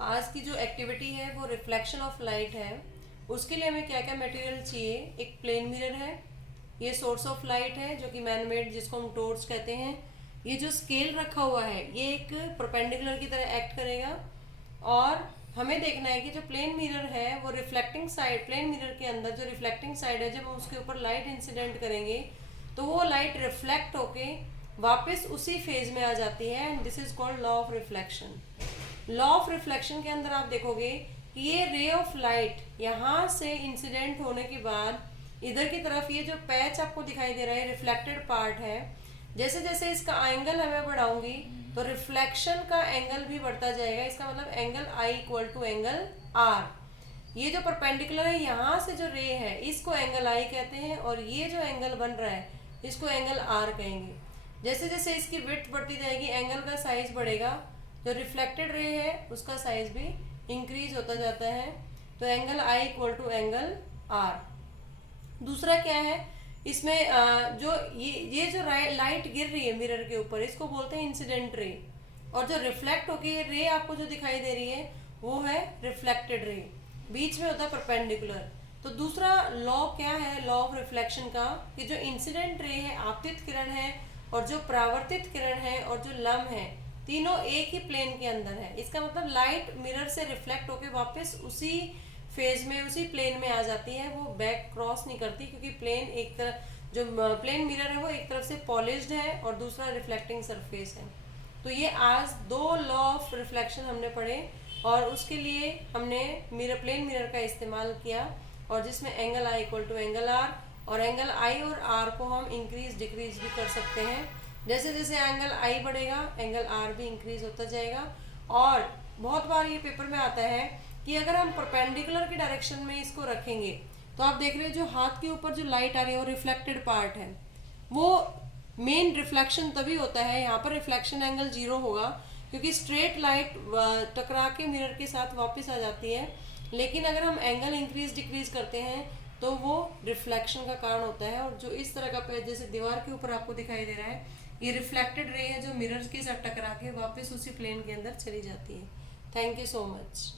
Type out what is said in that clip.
आज की जो एक्टिविटी है वो रिफ्लेक्शन ऑफ लाइट है। उसके लिए हमें क्या क्या मटेरियल चाहिए। एक प्लेन मिरर है, ये सोर्स ऑफ लाइट है जो कि मैन मेड, जिसको हम टॉर्च कहते हैं। ये जो स्केल रखा हुआ है ये एक परपेंडिकुलर की तरह एक्ट करेगा। और हमें देखना है कि जो प्लेन मिरर है वो रिफ्लेक्टिंग साइड, प्लेन मिरर के अंदर जो रिफ्लेक्टिंग साइड है, जब हम उसके ऊपर लाइट इंसिडेंट करेंगे तो वो लाइट रिफ्लेक्ट होके वापस उसी फेज में आ जाती है, and this is called law of reflection. Law of reflection के अंदर आप देखोगे कि ये रे ऑफ लाइट यहाँ से इंसिडेंट होने के बाद इधर की तरफ ये जो पैच आपको दिखाई दे रहा है रिफ्लेक्टेड पार्ट है, जैसे जैसे इसका एंगल मैं बढ़ाऊंगी तो रिफ्लेक्शन का एंगल भी बढ़ता जाएगा। इसका मतलब angle I equal to angle R. ये जो परपेंडिकुलर है यहाँ से जो रे है इसको एंगल आई कहते हैं, और ये जो एंगल बन रहा है इसको एंगल आर कहेंगे। जैसे जैसे इसकी विड्थ बढ़ती जाएगी एंगल का साइज बढ़ेगा, जो रिफ्लेक्टेड रे है उसका साइज भी इंक्रीज होता जाता है। तो angle I equal to angle R. दूसरा क्या है इसमें, जो ये जो लाइट गिर रही है मिरर के ऊपर इसको बोलते हैं इंसिडेंट रे, और जो रिफ्लेक्ट होके ये रे आपको जो दिखाई दे रही है वो है रिफ्लेक्टेड रे। बीच में होता है परपेंडिकुलर। तो दूसरा लॉ क्या है लॉ ऑफ रिफ्लेक्शन का, कि जो इंसिडेंट रे है आपतित किरण है, और जो परावर्तित किरण है और जो लम्ब है, तीनों एक ही प्लेन के अंदर है। इसका मतलब लाइट मिरर से रिफ्लेक्ट होके वापस उसी फेज में, उसी प्लेन में आ जाती है, वो बैक क्रॉस नहीं करती, क्योंकि प्लेन एक तरफ जो प्लेन मिरर है वो एक तरफ से पॉलिश्ड है और दूसरा रिफ्लेक्टिंग सरफेस है। तो ये आज दो लॉ ऑफ रिफ्लेक्शन हमने पढ़े, और उसके लिए हमने प्लेन मिरर का इस्तेमाल किया, और जिसमें angle I equal to angle R, और एंगल आई और आर को हम इंक्रीज डिक्रीज भी कर सकते हैं। जैसे जैसे एंगल आई बढ़ेगा एंगल आर भी इंक्रीज होता जाएगा। और बहुत बार ये पेपर में आता है कि अगर हम परपेंडिकुलर की डायरेक्शन में इसको रखेंगे तो आप देख रहे हो जो हाथ के ऊपर जो लाइट आ रही है वो रिफ्लेक्टेड पार्ट है, वो मेन रिफ्लेक्शन तभी होता है, यहाँ पर रिफ्लेक्शन एंगल 0 होगा क्योंकि स्ट्रेट लाइट टकरा के मिरर के साथ वापस आ जाती है। लेकिन अगर हम एंगल इंक्रीज डिक्रीज करते हैं तो वो रिफ्लेक्शन का कारण होता है। और जो इस तरह का जैसे दीवार के ऊपर आपको दिखाई दे रहा है, ये रिफ्लेक्टेड रे है जो मिरर के साथ टकरा के वापस उसी प्लेन के अंदर चली जाती है। Thank you so much.